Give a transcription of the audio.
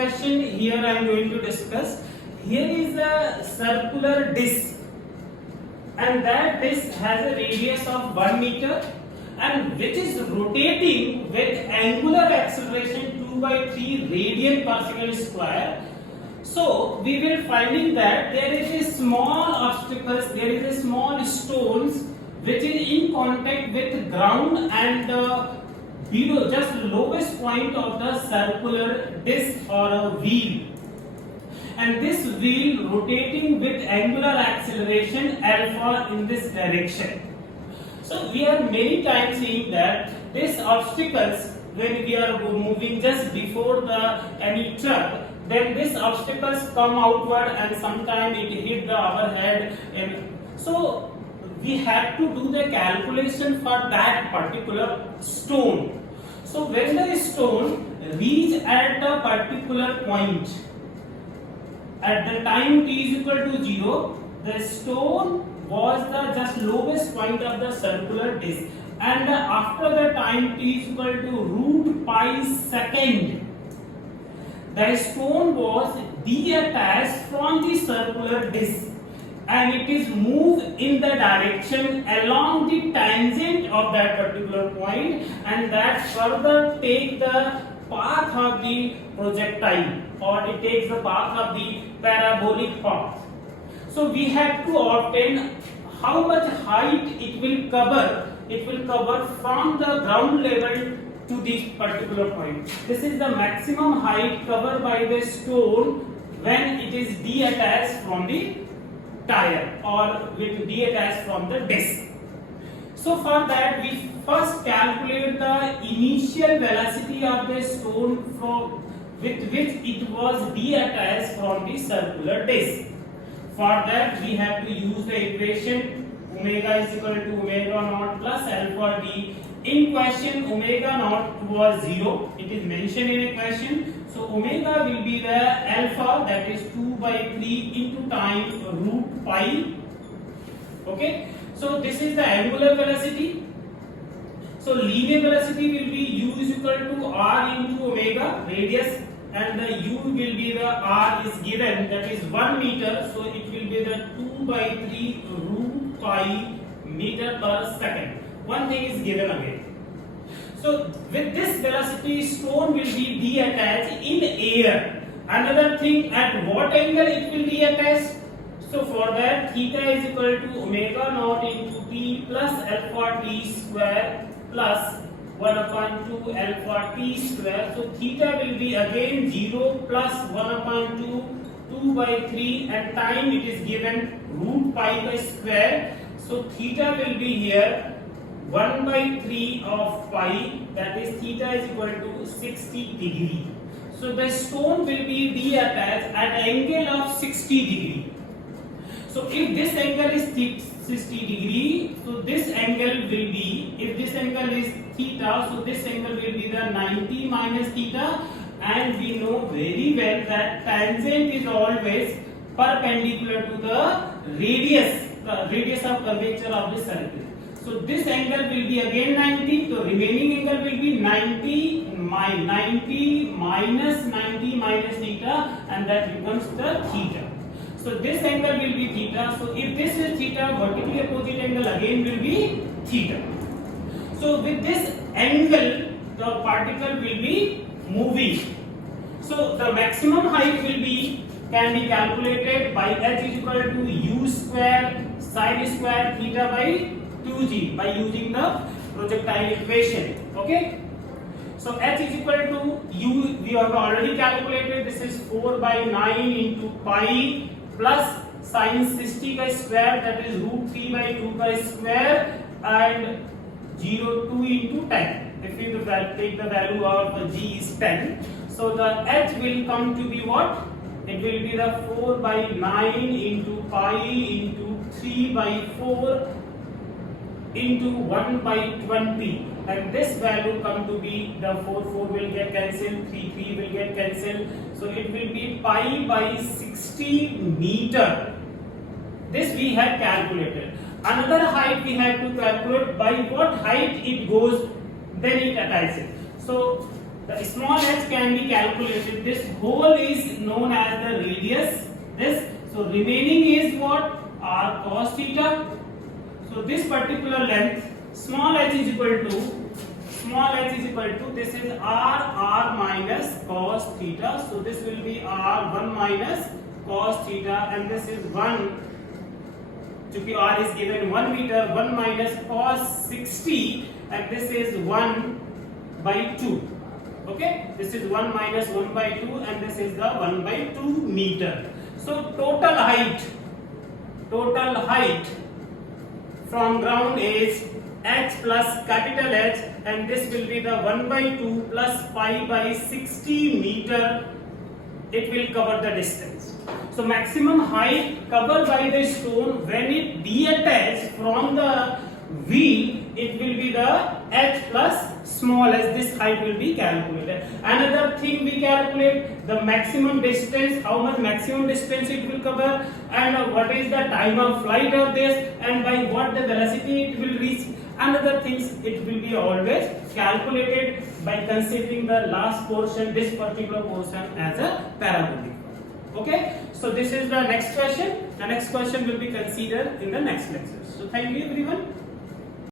question here I am going to discuss. Here is a circular disc, and that disc has a radius of 1 meter and which is rotating with angular acceleration 2 by 3 radian per second square. So we will finding that there is a small obstacles, there is a small stones which is in contact with ground and below just lowest point of the circular disc or a wheel, and this wheel rotating with angular acceleration alpha in this direction. So we are many times seeing that these obstacles, when we are moving just before the any truck, then these obstacles come outward and sometimes it hit the our head, and so we have to do the calculation for that particular stone. So when the stone reach at a particular point, at the time t is equal to 0, the stone was the just lowest point of the circular disc, and after the time t is equal to root pi second, the stone was detached from the circular disc and it is moved in the direction along the tangent of that particular point, and that further take the path of the projectile, or it takes the path of the parabolic path. So we have to obtain how much height it will cover. It will cover from the ground level to this particular point. This is the maximum height covered by the stone when it is detached from the tire or with detached from the disc. So for that we first calculate the initial velocity of the stone from with which it was detached from the circular disc. For that we have to use the equation omega is equal to omega naught plus alpha d. In question omega naught was 0, it is mentioned in equation. So omega will be the alpha, that is 2 by 3 into time root pi. Okay, so this is the angular velocity. So linear velocity will be u is equal to r into omega radius, and the u will be the r is given, that is 1 meter, so it will be the 2 by 3 root pi meter per second. One thing is given again. So with this velocity stone will be detached in air. Another thing, at what angle it will detach? So for that theta is equal to omega naught into t plus alpha t square plus 1 upon 2 alpha t square. So theta will be again 0 plus 1 upon 2 by 3, and time it is given root pi by square. So theta will be here 1 by 3 of pi, that is theta is equal to 60 degree. So the stone will be detached at angle of 60 degree. So if this angle is 60 degree, so this angle will be, if this angle is theta, so this angle will be the 90 minus theta, and we know very well that tangent is always perpendicular to the radius of curvature of the circle. So this angle will be again 90, so remaining angle will be 90 minus 90 minus theta, and that becomes the theta. So this angle will be theta. So if this is theta, vertically opposite angle again will be theta. So with this angle, the particle will be moving. So the maximum height can be calculated by h is equal to u square sin square theta by 2g by using the projectile equation. Okay. So h is equal to u, we have already calculated. This is 4 by 9 into pi plus sin 60 by square, that is root 3 by 2 by square, and 2 into 10. If you take the value of g is 10, so the h will come to be what? It will be the 4 by 9 into pi into 3 by 4 into 1 by 20, and this value come to be the 4 will get cancelled, 3 will get cancelled, so it will be pi by 60 meter. This we have calculated. Another height we have to calculate by what height it goes, then it attaches. So the small h can be calculated. This whole is known as the radius. This, so remaining is what? R cos theta. So this particular length, small h is equal to, this is r minus cos theta. So this will be r 1 minus cos theta, and this is 1. Chunki r is given 1 meter, 1 minus cos 60, and this is 1 by 2. Okay, this is 1 minus 1 by 2, and this is the 1 by 2 meter. So total height from ground is h plus capital H, and this will be the 1 by 2 plus pi by 60 meter. It will cover the distance. So maximum height covered by the stone when it detached from the wheel, it will be the h plus small h. This height will be calculated. Another thing we calculate the maximum distance, how much maximum distance it will cover, and what is the time of flight of this, and by what the velocity it will reach. Another things it will be always calculated by considering the last portion, this particular portion, as a parabolic. Okay, so this is the next question. The next question will be considered in the next lecture. So thank you everyone.